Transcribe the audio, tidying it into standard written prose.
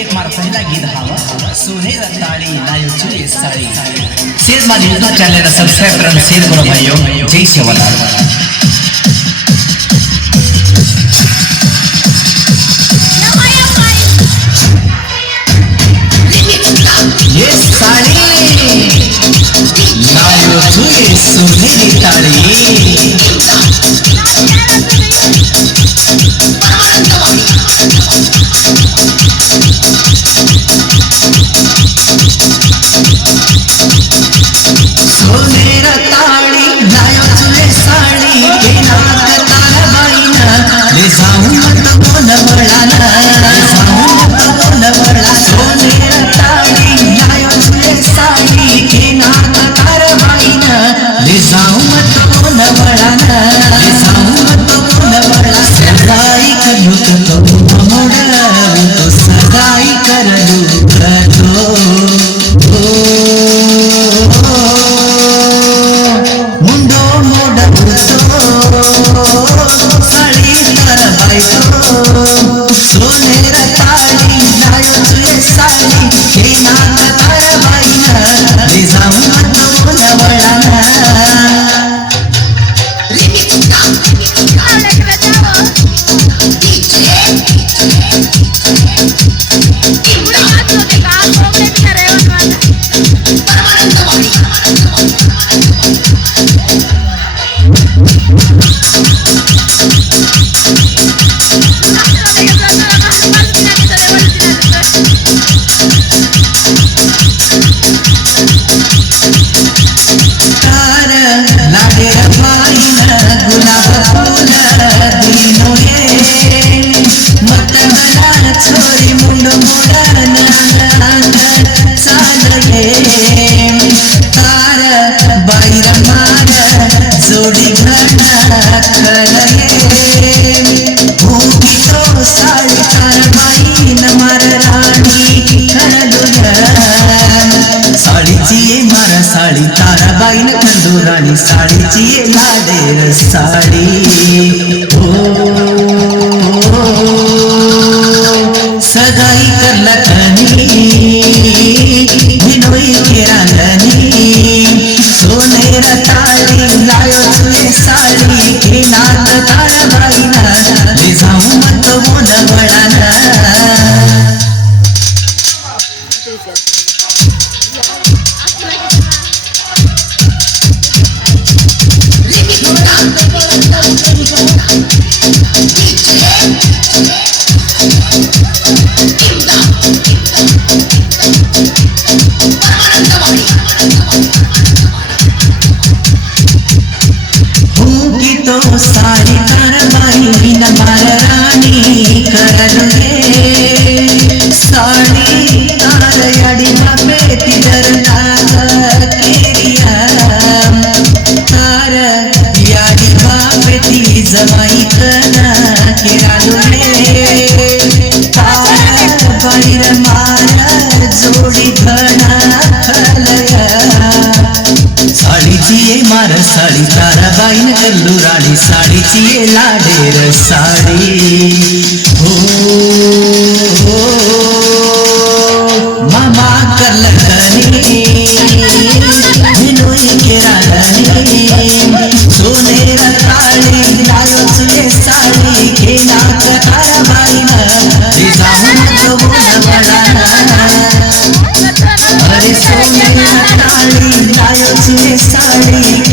एक मार पहला गीत हवा सोने रताड़ी लायो चुले साड़ी शेर मां यूट्यूब चैनल ने सब्सक्राइब करन शेर करो भाइयों जय शिवलाल ये साड़ी लायो चुले सोने की ताड़ी साड़ी तारा बाई न खंडू रानी साड़ी चिए लाडेर साड़ी सगाई कर लखनी बिनोई के रांधनी सोने रताड़ी लायो चुए साड़ी के नाथ तारा बाई न ले जाऊं मत वो न बड़ाना सारी कारवाई न महारानी करलगे साड़ी तार याडी बापे तिदर नाग केरिया तार याडी बापे ती जमाई कना केरालुले तार बाईर मार जोडी भना खलया साड़ी चिए मार साड़ी तारा बाई न कल्लू रानी साड़ी चिए लाडेर साड़ी मामा कर लखनी बिनोई के रानी सोने रताड़ी लायो चुए साड़ी के नाक तारा बाई न जाऊं तो वो न बड़ाना अरे सोने रताड़ी लायो चुए साड़ी